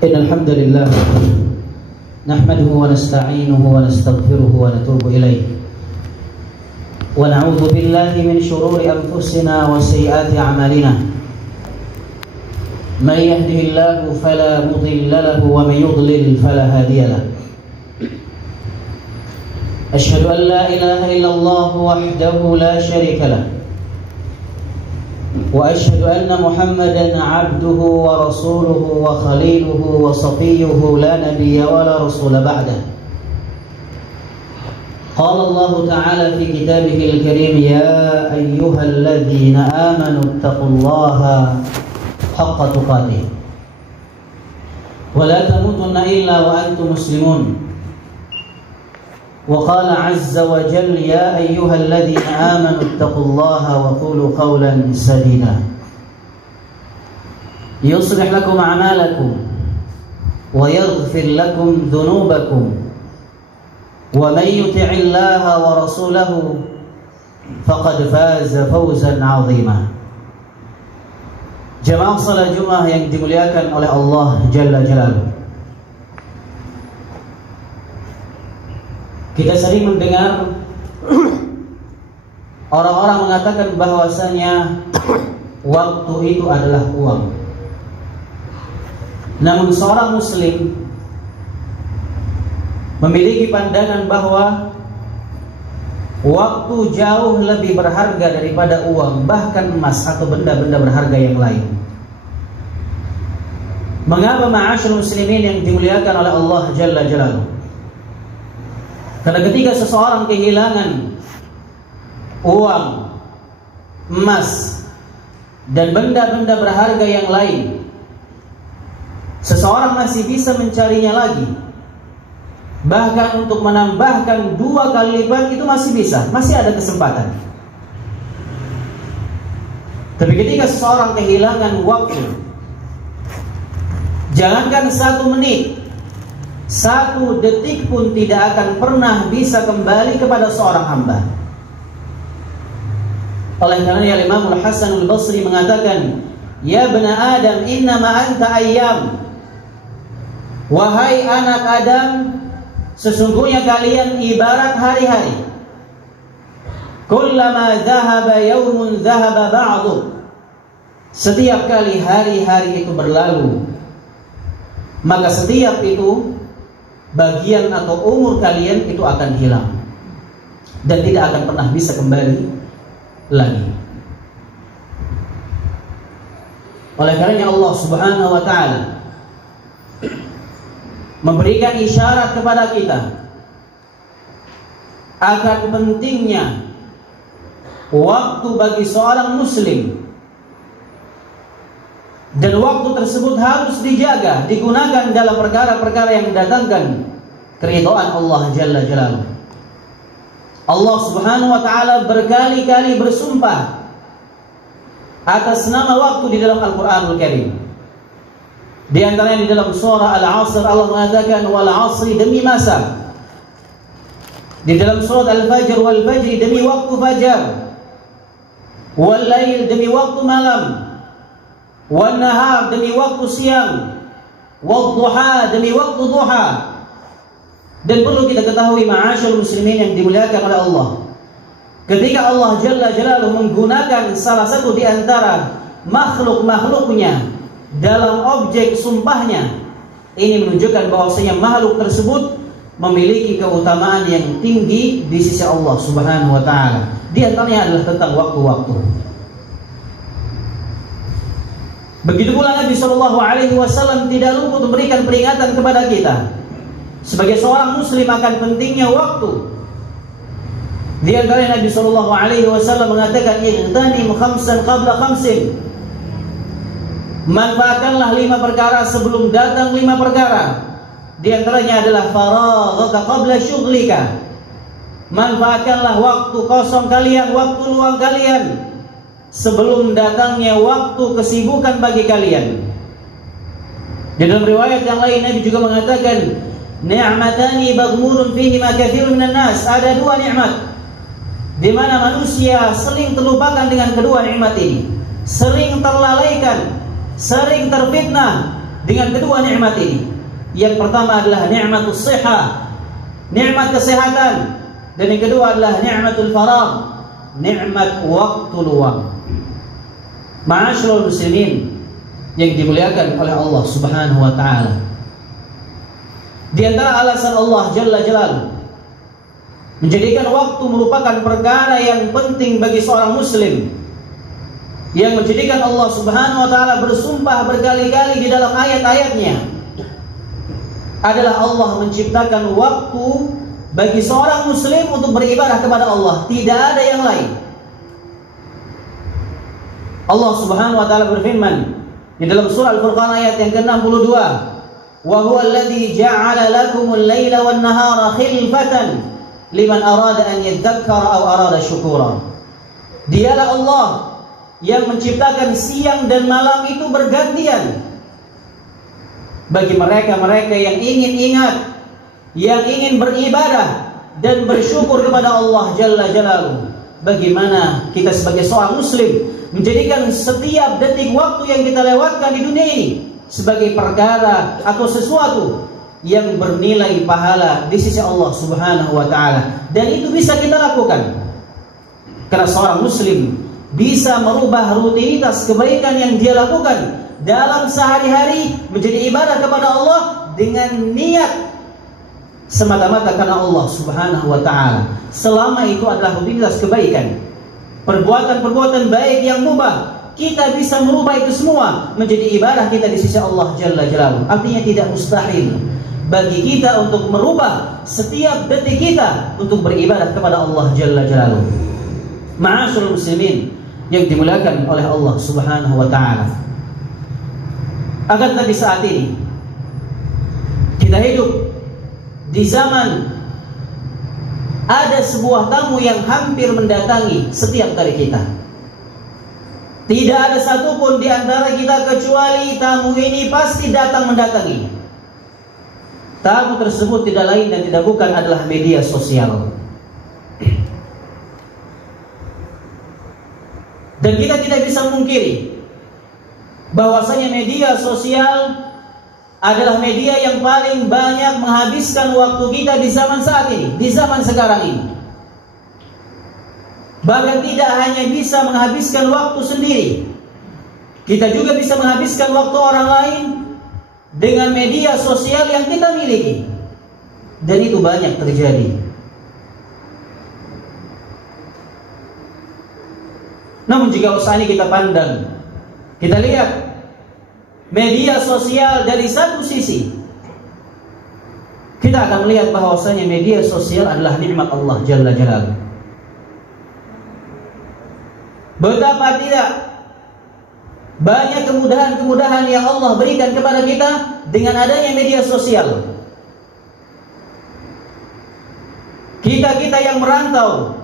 إن الحمد لله نحمده ونستعينه ونستغفره ونتوب إليه ونعوذ بالله من شرور أنفسنا وسيئات أعمالنا من يهده الله فلا مضل له ومن يضلل فلا هادي له أشهد أن لا إله إلا الله وحده لا شريك له وأشهد أن محمدا عبده ورسوله وخليله وصفيه لا نبي ولا رسول بعده. قال الله تعالى في كتابه الكريم: يا أيها الذين آمنوا اتقوا الله حق تقاته ولا تموتن إلا وأنتم مسلمون. وقال عز وجل: يا أيها الذين آمنوا اتقوا الله وقولوا قولا سديدا يصلح لكم أعمالكم ويغفر لكم ذنوبكم ومن يطع الله ورسوله فقد فاز فوزا عظيما. Jemaah salat Jumat yang dimuliakan oleh Allah Jalla Jalaluhu, kita sering mendengar orang-orang mengatakan bahwasanya waktu itu adalah uang. Namun seorang muslim memiliki pandangan bahwa waktu jauh lebih berharga daripada uang, bahkan emas atau benda-benda berharga yang lain. Mengapa ma'asyarul muslimin yang dimuliakan oleh Allah Jalla Jalaluhu? Karena ketika seseorang kehilangan uang, emas, dan benda-benda berharga yang lain, seseorang masih bisa mencarinya lagi. Bahkan untuk menambahkan 2 kali lipat itu masih bisa, masih ada kesempatan. Tapi ketika seseorang kehilangan waktu, jangankan 1 menit, 1 detik pun tidak akan pernah bisa kembali kepada seorang hamba. Oleh karena Imam Al-Hasan Al-Basri mengatakan, ya bani Adam, innama anta ayyam. Wahai anak Adam, sesungguhnya kalian ibarat hari-hari. Kullama dhahaba yawmun dhahaba ba'du. Setiap kali hari-hari itu berlalu, maka setiap itu bagian atau umur kalian itu akan hilang dan tidak akan pernah bisa kembali lagi. Oleh karenanya Allah Subhanahu wa ta'ala memberikan isyarat kepada kita akan pentingnya waktu bagi seorang muslim, dan waktu tersebut harus dijaga, digunakan dalam perkara-perkara yang mendatangkan keridhaan Allah Jalla Jalaluhu. Allah Subhanahu wa ta'ala berkali-kali bersumpah atas nama waktu di dalam Al-Quranul Karim. Di antaranya di dalam surah Al-Asr Allah mengatakan wal 'asri, demi masa. Di dalam surah Al-Fajr, wal fajri, demi waktu fajar. Wal lail, demi waktu malam. Wan nahar, demi waktu siang. Wad duha, demi waktu duha. Dan perlu kita ketahui ma'asyarul muslimin yang dimuliakan oleh Allah, ketika Allah Jalla Jalaluhu menggunakan salah satu di antara makhluk-makhluknya dalam objek sumpahnya, ini menunjukkan bahwasanya makhluk tersebut memiliki keutamaan yang tinggi di sisi Allah Subhanahu wa ta'ala. Di antaranya adalah tentang waktu-waktu. Begitu pula Nabi SAW tidak luput memberikan peringatan kepada kita sebagai seorang muslim akan pentingnya waktu. Di antaranya Nabi SAW mengatakan, "Igtanim khamsan qabla khamsin." Manfaatkanlah 5 perkara sebelum datang 5 perkara. Di antaranya adalah faraghaka qabla syughlika. Manfaatkanlah waktu kosong kalian, waktu luang kalian sebelum datangnya waktu kesibukan bagi kalian. Di dalam riwayat yang lain Nabi juga mengatakan, ni'matani baghmurun fihima katsirun minan nas. Ada 2 nikmat di mana manusia sering terlupakan dengan kedua nikmat ini, sering terlalaikan, sering terfitnah dengan kedua nikmat ini. Yang pertama adalah nikmatus shihah, nikmat kesehatan, dan yang kedua adalah nikmatul faragh, nikmat waktu luang. Ma'asyiral muslimin yang dimuliakan oleh Allah Subhanahu wa taala. Di antara alasan Allah Jalla Jalaluhu menjadikan waktu merupakan perkara yang penting bagi seorang muslim, yang menjadikan Allah Subhanahu wa taala bersumpah berkali-kali di dalam ayat-ayatnya, adalah Allah menciptakan waktu bagi seorang muslim untuk beribadah kepada Allah. Tidak ada yang lain. Allah Subhanahu wa taala berfirman di dalam surah Al-Furqan ayat yang ke-62, "Wa huwa alladzi ja'ala lakumul laila wan nahara khilfatan liman arada an yadhakkara aw arada syukura." Dialah Allah yang menciptakan siang dan malam itu bergantian bagi mereka-mereka yang ingin ingat, yang ingin beribadah dan bersyukur kepada Allah Jalla Jalaluhu. Bagaimana kita sebagai seorang muslim menjadikan setiap detik waktu yang kita lewatkan di dunia ini sebagai perkara atau sesuatu yang bernilai pahala di sisi Allah Subhanahu wa taala. Dan itu bisa kita lakukan karena seorang muslim bisa merubah rutinitas kebaikan yang dia lakukan dalam sehari-hari menjadi ibadah kepada Allah dengan niat semata-mata karena Allah Subhanahu wa taala. Selama itu adalah rutinitas kebaikan, perbuatan-perbuatan baik yang mubah, kita bisa merubah itu semua menjadi ibadah kita di sisi Allah Jalla Jalaluhu. Artinya tidak mustahil bagi kita untuk merubah setiap detik kita untuk beribadah kepada Allah Jalla Jalaluhu. Ma'asyiral muslimin yang dimuliakan oleh Allah Subhanahu wa taala. Akan tetapi saat ini kita hidup di zaman ada sebuah tamu yang hampir mendatangi setiap dari kita. Tidak ada satupun di antara kita kecuali tamu ini pasti datang mendatangi. Tamu tersebut tidak lain dan tidak bukan adalah media sosial. Dan kita tidak bisa mengungkiri bahwasanya media sosial adalah media yang paling banyak menghabiskan waktu kita di zaman saat ini, di zaman sekarang ini. Bahkan tidak hanya bisa menghabiskan waktu sendiri, kita juga bisa menghabiskan waktu orang lain dengan media sosial yang kita miliki. Dan itu banyak terjadi. Namun jika usaha ini kita pandang, kita lihat media sosial dari satu sisi, kita akan melihat bahwasanya media sosial adalah nikmat Allah Jalla Jalaluhu. Betapa tidak banyak kemudahan-kemudahan yang Allah berikan kepada kita dengan adanya media sosial. Kita yang merantau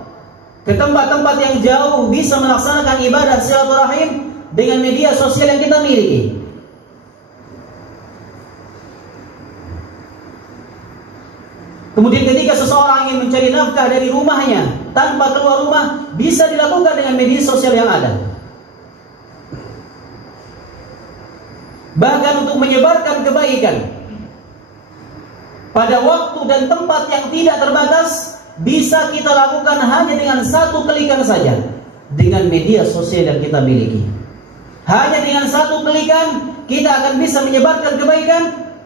ke tempat-tempat yang jauh bisa melaksanakan ibadah silaturahim dengan media sosial yang kita miliki. Kemudian ketika seseorang ingin mencari nafkah dari rumahnya tanpa keluar rumah, bisa dilakukan dengan media sosial yang ada. Bahkan untuk menyebarkan kebaikan pada waktu dan tempat yang tidak terbatas, bisa kita lakukan hanya dengan satu klikan saja dengan media sosial yang kita miliki. Hanya dengan satu klikan kita akan bisa menyebarkan kebaikan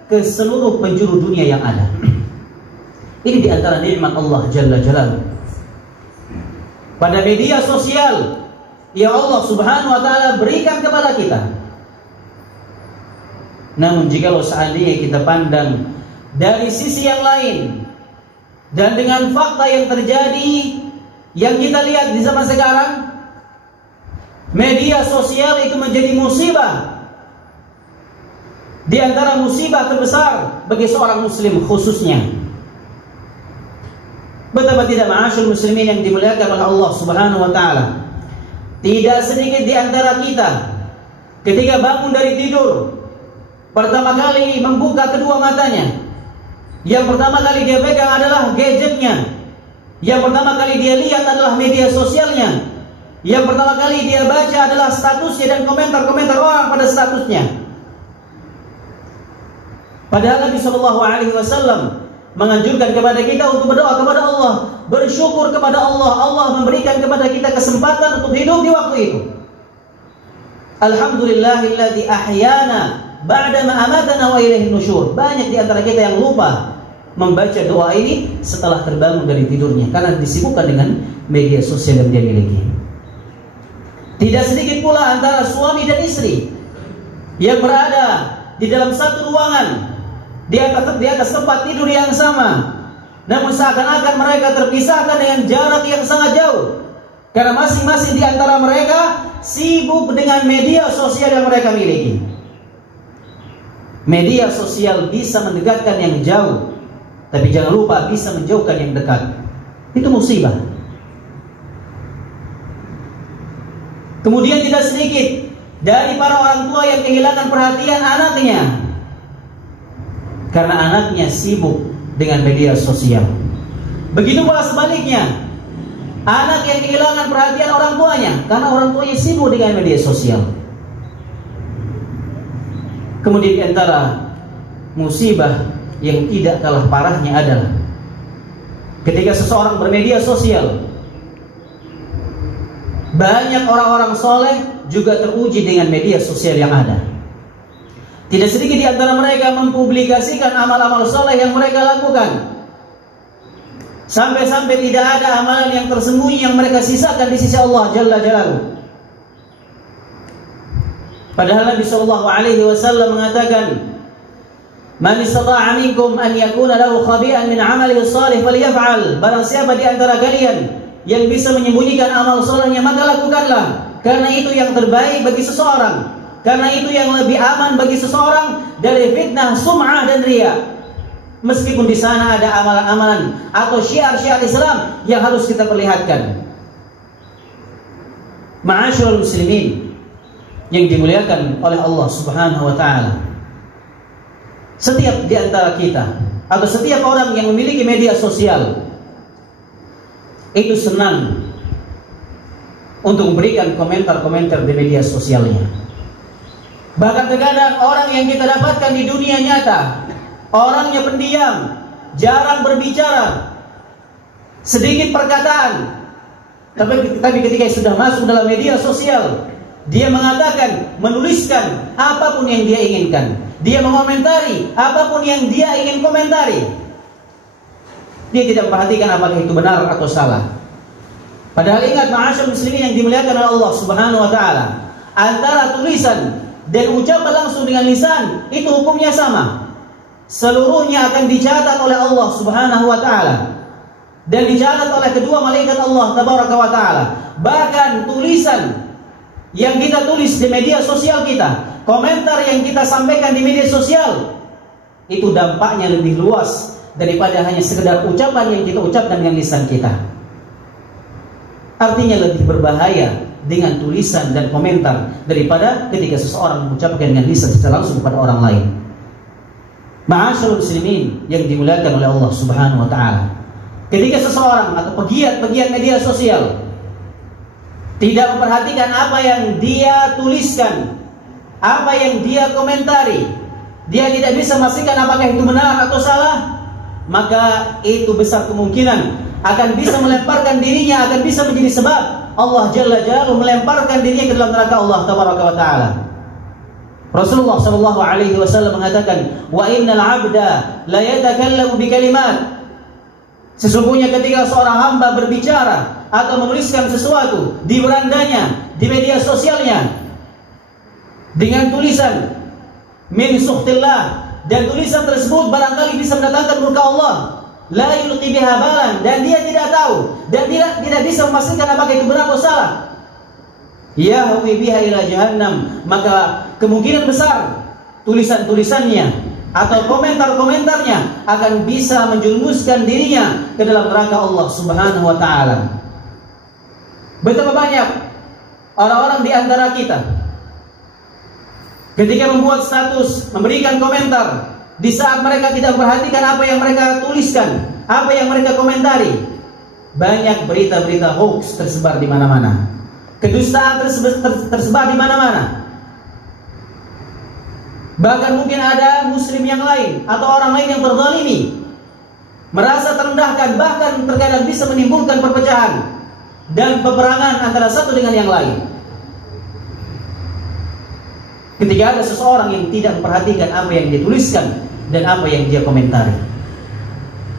ke seluruh penjuru dunia yang ada. Ini di antara nikmat Allah Jalla Jalaluhu. Pada media sosial yang Allah Subhanahu wa taala berikan kepada kita. Namun jika seandainya kita pandang dari sisi yang lain dan dengan fakta yang terjadi yang kita lihat di zaman sekarang, media sosial itu menjadi musibah di antara musibah terbesar bagi seorang muslim khususnya. Betapa tidak, ma'asyul muslimin yang dimuliakan oleh Allah Subhanahu wa taala, tidak sedikit di antara kita ketika bangun dari tidur, pertama kali membuka kedua matanya, yang pertama kali dia pegang adalah gadgetnya, yang pertama kali dia lihat adalah media sosialnya, yang pertama kali dia baca adalah statusnya dan komentar-komentar orang pada statusnya. Padahal Nabi Shallallahu Alaihi Wasallam menganjurkan kepada kita untuk berdoa kepada Allah, bersyukur kepada Allah. Allah memberikan kepada kita kesempatan untuk hidup di waktu itu. Alhamdulillahilladzi ahyana ba'da ma amatana wa ilaihin nusyur. Banyak di antara kita yang lupa membaca doa ini setelah terbangun dari tidurnya karena disibukkan dengan media sosial yang dia miliki. Tidak sedikit pula antara suami dan istri yang berada di dalam satu ruangan, di atas tempat tidur yang sama, namun seakan-akan mereka terpisahkan dengan jarak yang sangat jauh karena masing-masing di antara mereka sibuk dengan media sosial yang mereka miliki. Media sosial bisa mendekatkan yang jauh, tapi jangan lupa bisa menjauhkan yang dekat. Itu musibah. Kemudian tidak sedikit dari para orang tua yang kehilangan perhatian anaknya karena anaknya sibuk dengan media sosial. Begitu pula sebaliknya, anak yang kehilangan perhatian orang tuanya karena orang tuanya sibuk dengan media sosial. Kemudian di antara musibah yang tidak kalah parahnya adalah ketika seseorang bermedia sosial. Banyak orang-orang soleh juga teruji dengan media sosial yang ada. Tidak sedikit di antara mereka mempublikasikan amal-amal soleh yang mereka lakukan. Sampai-sampai tidak ada amalan yang tersembunyi yang mereka sisakan di sisi Allah Jalla Jalaluhu. Padahal Nabi Shallallahu Alaihi Wasallam mengatakan, "Man istata'a minkum an yakuna lahu khabi'an min 'amalihi shalih falyaf'al." Barang siapa di antara kalian yang bisa menyembunyikan amal solehnya, maka lakukanlah, karena itu yang terbaik bagi seseorang, karena itu yang lebih aman bagi seseorang dari fitnah, sum'ah dan riya. Meskipun di sana ada amalan-amalan atau syiar-syiar Islam yang harus kita perlihatkan. Ma'asyiral muslimin yang dimuliakan oleh Allah Subhanahu wa taala. Setiap di antara kita atau setiap orang yang memiliki media sosial itu senang untuk memberikan komentar-komentar di media sosialnya. Bahkan terkadang orang yang kita dapatkan di dunia nyata, orangnya pendiam, jarang berbicara, sedikit perkataan, tapi ketika sudah masuk dalam media sosial, dia mengatakan, menuliskan apapun yang dia inginkan, dia mengomentari apapun yang dia ingin komentari. Dia tidak memperhatikan apakah itu benar atau salah. Padahal ingat ma'asyarul muslimin yang dimuliakan oleh Allah Subhanahu wa taala, antara tulisan dan ucapan langsung dengan lisan itu hukumnya sama. Seluruhnya akan dicatat oleh Allah Subhanahu wa taala dan dicatat oleh kedua malaikat Allah Tabaraka wa taala. Bahkan tulisan yang kita tulis di media sosial kita, komentar yang kita sampaikan di media sosial, itu dampaknya lebih luas daripada hanya sekedar ucapan yang kita ucapkan dengan lisan kita. Artinya lebih berbahaya dengan tulisan dan komentar daripada ketika seseorang mengucapkan dengan lisan secara langsung kepada orang lain. Ma'asyiral muslimin yang dimuliakan oleh Allah Subhanahu wa taala. Ketika seseorang atau pegiat media sosial tidak memperhatikan apa yang dia tuliskan, apa yang dia komentari, dia tidak bisa memastikan apakah itu benar atau salah, maka itu besar kemungkinan akan bisa melemparkan dirinya, akan bisa menjadi sebab Allah Jalla Jalaluhu melemparkan dirinya ke dalam neraka Allah Tabaraka wa taala. Rasulullah sallallahu alaihi wasallam mengatakan, "Wa innal 'abda la yatakallamu bi kalimat." Sesungguhnya ketika seorang hamba berbicara atau menuliskan sesuatu di berandanya, di media sosialnya dengan tulisan min sukhtillah, dan tulisan tersebut barangkali bisa mendatangkan murka Allah, la yulqi biha balan, dan dia tidak tahu dan tidak bisa memastikan apakah itu benar atau salah, yahwi biha ila jahannam, maka kemungkinan besar tulisan-tulisannya atau komentar-komentarnya akan bisa menjerumuskan dirinya ke dalam neraka Allah Subhanahu wa taala. Betapa banyak orang-orang di antara kita ketika membuat status, memberikan komentar, di saat mereka tidak memperhatikan apa yang mereka tuliskan, apa yang mereka komentari, banyak berita-berita hoax tersebar di mana-mana, kedustaan tersebar di mana-mana. Bahkan mungkin ada muslim yang lain atau orang lain yang terzalimi, merasa terendahkan, bahkan terkadang bisa menimbulkan perpecahan dan peperangan antara satu dengan yang lain. Ketika ada seseorang yang tidak memperhatikan apa yang dia tuliskan dan apa yang dia komentari.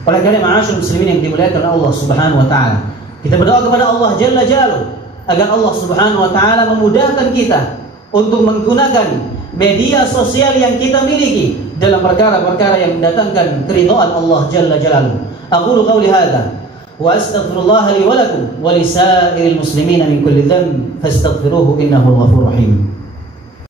Oleh karena ma'asyur muslimin yang dimuliakan oleh Allah Subhanahu wa taala, kita berdoa kepada Allah Jalla Jalaluhu agar Allah Subhanahu wa taala memudahkan kita untuk menggunakan media sosial yang kita miliki dalam perkara-perkara yang mendatangkan keridhaan Allah Jalla Jalaluhu. Aqulu qawli hadza wa astaghfirullah li wa lakum wa li sa'iril muslimin min kulli dhanb fastaghfiruhu innahu ghafurur rahim.